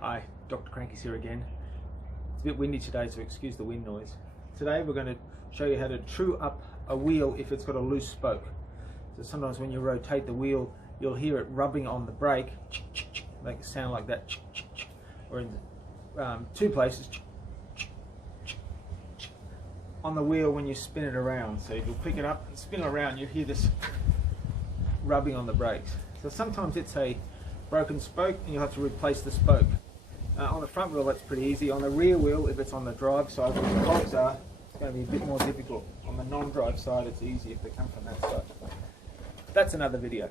Hi, Dr. Crankies here again. It's a bit windy today, so excuse the wind noise. Today we're going to show you how to true up a wheel if it's got a loose spoke. So sometimes when you rotate the wheel, you'll hear it rubbing on the brake, make it sound like that, or in two places, on the wheel when you spin it around. So if you pick it up and spin it around, you hear this rubbing on the brakes. So sometimes it's a broken spoke and you'll have to replace the spoke. On the front wheel that's pretty easy. On the rear wheel, if it's on the drive side where the cogs are, it's going to be a bit more difficult. On the non-drive side it's easy if they come from that side. That's another video.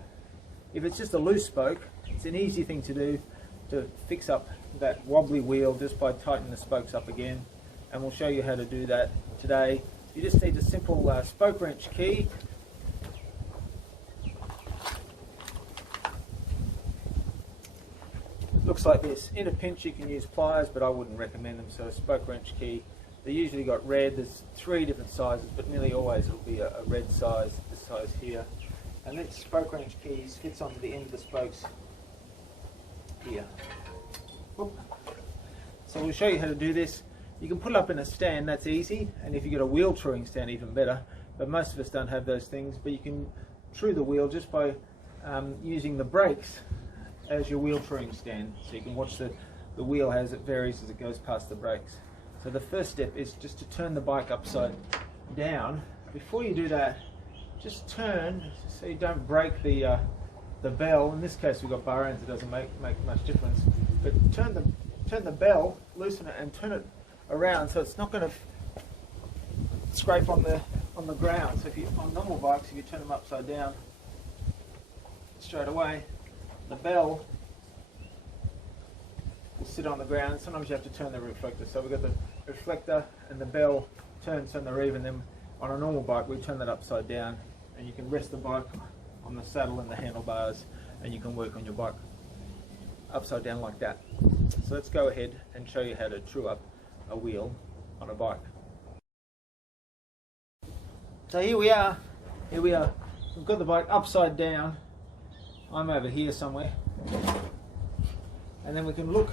If it's just a loose spoke, it's an easy thing to do to fix up that wobbly wheel just by tightening the spokes up again, and we'll show you how to do that today. You just need a simple spoke wrench key. Looks like this. In a pinch you can use pliers, but I wouldn't recommend them, so a spoke wrench key. They usually got red. There's 3 different sizes, but nearly always it'll be a red size, this size here. And this spoke wrench key fits onto the end of the spokes here. Whoop. So we'll show you how to do this. You can put it up in a stand, that's easy, and if you've got a wheel truing stand, even better, but most of us don't have those things. But you can true the wheel just by using the brakes as your wheel truing stand, so you can watch the wheel as it varies as it goes past the brakes. So the first step is just to turn the bike upside down. Before you do that, just turn so you don't break the bell. In this case we've got bar ends, it doesn't make much difference, but turn the bell, loosen it and turn it around so it's not going to scrape on the ground. So if you on normal bikes, if you turn them upside down straight away, the bell will sit on the ground. Sometimes you have to turn the reflector. So we've got the reflector and the bell turned so they're even. Then on a normal bike we turn that upside down, and you can rest the bike on the saddle and the handlebars, and you can work on your bike upside down like that. So let's go ahead and show you how to true up a wheel on a bike. So here we are. We've got the bike upside down. I'm over here somewhere, and then we can look.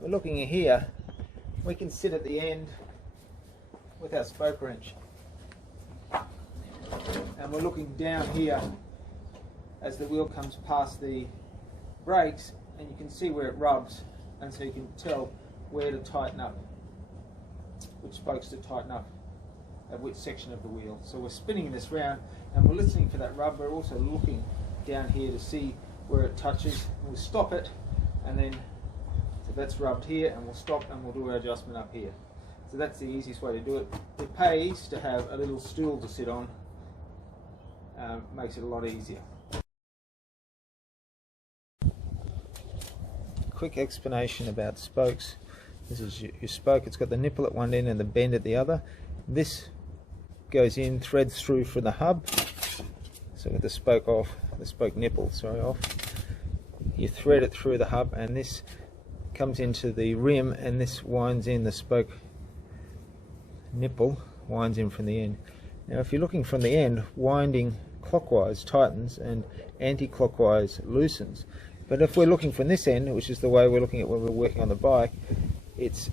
We're looking here. We can sit at the end with our spoke wrench, and we're looking down here as the wheel comes past the brakes, and you can see where it rubs, and so you can tell where to tighten up, which spokes to tighten up at which section of the wheel. So we're spinning this round and we're listening for that rub. We're also looking down here to see where it touches. We'll stop it, and then so that's rubbed here, and we'll stop and we'll do our adjustment up here. So that's the easiest way to do it. It pays to have a little stool to sit on. Makes it a lot easier. Quick explanation about spokes. This is your spoke. It's got the nipple at one end and the bend at the other. This goes in, threads through from the hub. So with the spoke off, the spoke nipple, sorry, off. You thread it through the hub, and this comes into the rim, and this winds in. The spoke nipple winds in from the end. Now if you're looking from the end, winding clockwise tightens and anti-clockwise loosens. But if we're looking from this end, which is the way we're looking at when we're working on the bike, it's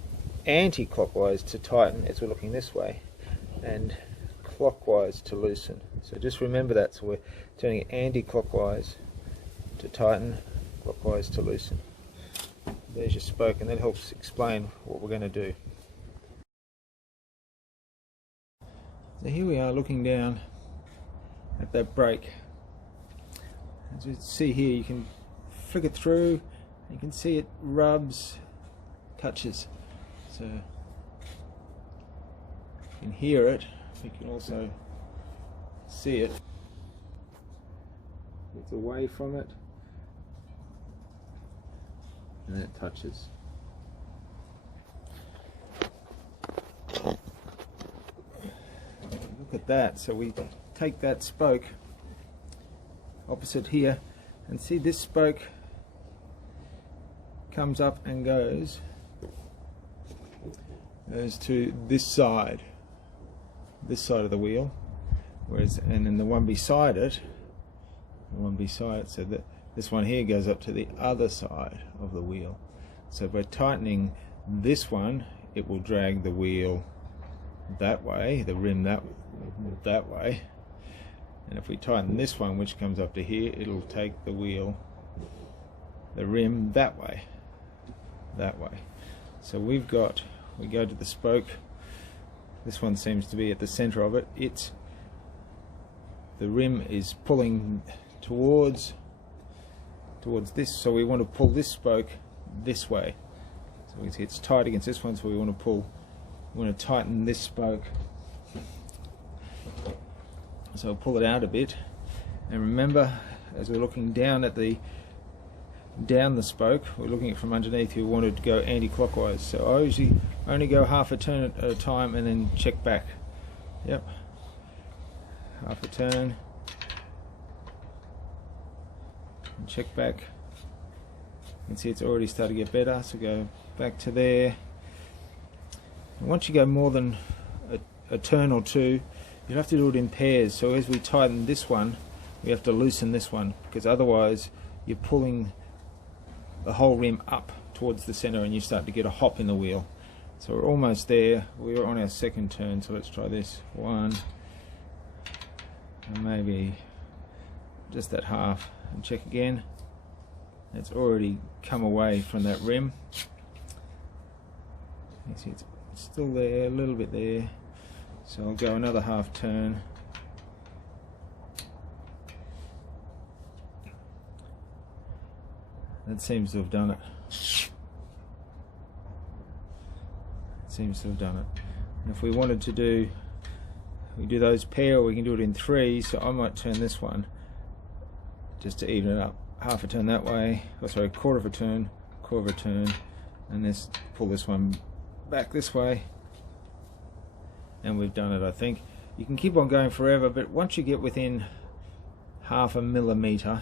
anti-clockwise to tighten as we're looking this way, and clockwise to loosen. So just remember that. So we're turning it anti-clockwise to tighten, clockwise to loosen. There's your spoke, and that helps explain what we're going to do. So here we are looking down at that brake. As you see here, you can flick it through, you can see it rubs, touches. So you can hear it, you can also see it. It's away from it, and then it touches. Look at that. So we take that spoke opposite here, and see this spoke comes up and goes to this side of the wheel, whereas and then the one beside it, so that this one here goes up to the other side of the wheel. So by tightening this one, it will drag the wheel that way, the rim that way. And if we tighten this one, which comes up to here, it'll take the wheel, the rim that way. So we go to the spoke. This one seems to be at the center of it. The rim is pulling towards this, so we want to pull this spoke this way. So we can see it's tight against this one, so we want to tighten this spoke. So I'll pull it out a bit, and remember, as we're looking down the spoke, we're looking at it from underneath. We want to go anti-clockwise. So I usually only go half a turn at a time and then check back. Yep, half a turn and check back. You can see it's already started to get better. So go back to there. And once you go more than a turn or two, you have to do it in pairs. So as we tighten this one, we have to loosen this one, because otherwise you're pulling the whole rim up towards the center and you start to get a hop in the wheel. So we're almost there. We're on our second turn, so let's try this. One, and maybe just that half, and check again. It's already come away from that rim. You see it's still there, a little bit there. So I'll go another half turn. That seems to have done it. And if we wanted to do, we do those pair, or we can do it in three. So I might turn this one just to even it up. Half a turn that way, or sorry, quarter of a turn, and let's pull this one back this way. And we've done it, I think. You can keep on going forever, but once you get within half a millimeter,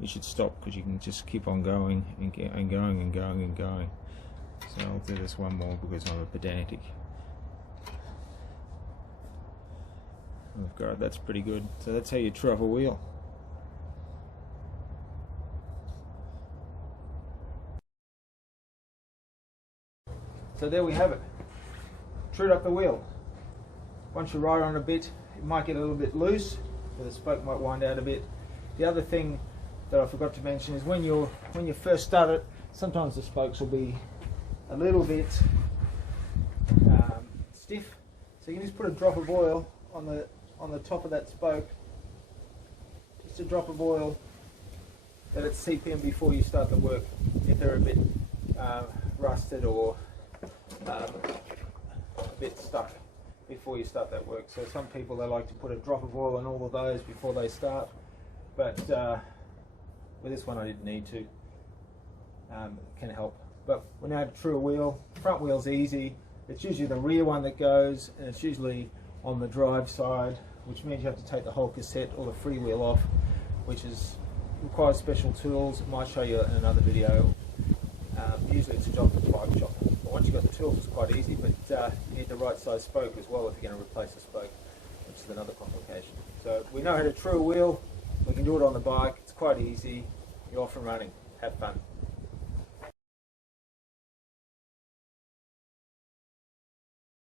you should stop, because you can just keep on going and going. So I'll do this one more because I'm a pedantic. Oh God, that's pretty good. So that's how you true up a wheel. So there we have it. Trued up the wheel. Once you ride on a bit, it might get a little bit loose, or the spoke might wind out a bit. The other thing that I forgot to mention is when you first start it, sometimes the spokes will be a little bit stiff. So you can just put a drop of oil on the top of that spoke, just a drop of oil, let it seep in before you start the work. If they're a bit rusted or a bit stuck before you start that work. So some people, they like to put a drop of oil on all of those before they start, but with this one I didn't need to. It can help. But we're now to true a wheel. Front wheel's easy. It's usually the rear one that goes, and it's usually on the drive side, which means you have to take the whole cassette or the free wheel off, which requires special tools. I might show you in another video. Usually it's a job for the bike shop. But once you've got the tools, it's quite easy, but you need the right size spoke as well if you're going to replace a spoke, which is another complication. So we know how to true a wheel. We can do it on the bike. It's quite easy. You're off and running. Have fun.